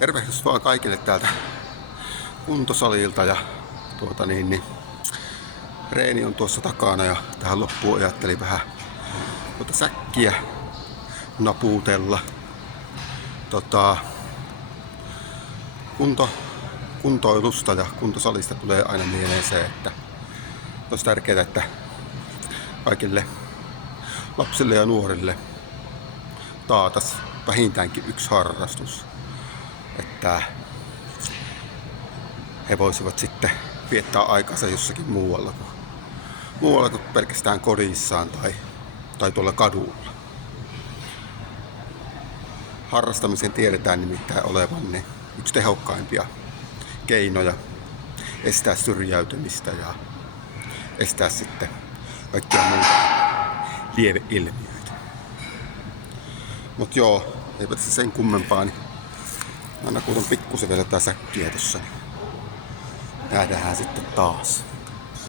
Tervehdys vaan kaikille täältä kuntosalilta ja reeni on tuossa takana ja tähän loppuun ajattelin vähän säkkiä napuutella. Kuntoilusta ja kuntosalista tulee aina mieleen se, että olisi tärkeää, että kaikille lapsille ja nuorille taatas vähintäänkin yksi harrastus, että he voisivat sitten viettää aikansa jossakin muualla kuin pelkästään kodissaan tai tuolla kadulla. Harrastamisen tiedetään nimittäin olevan niin yksi tehokkaimpia keinoja estää syrjäytymistä ja estää sitten kaikkia muita lieveilmiöitä. Mut joo, eipä se sen kummempaa, niin aina kun on pikkusen vielä tää säkkiä tossa, niin nähdään sitten taas.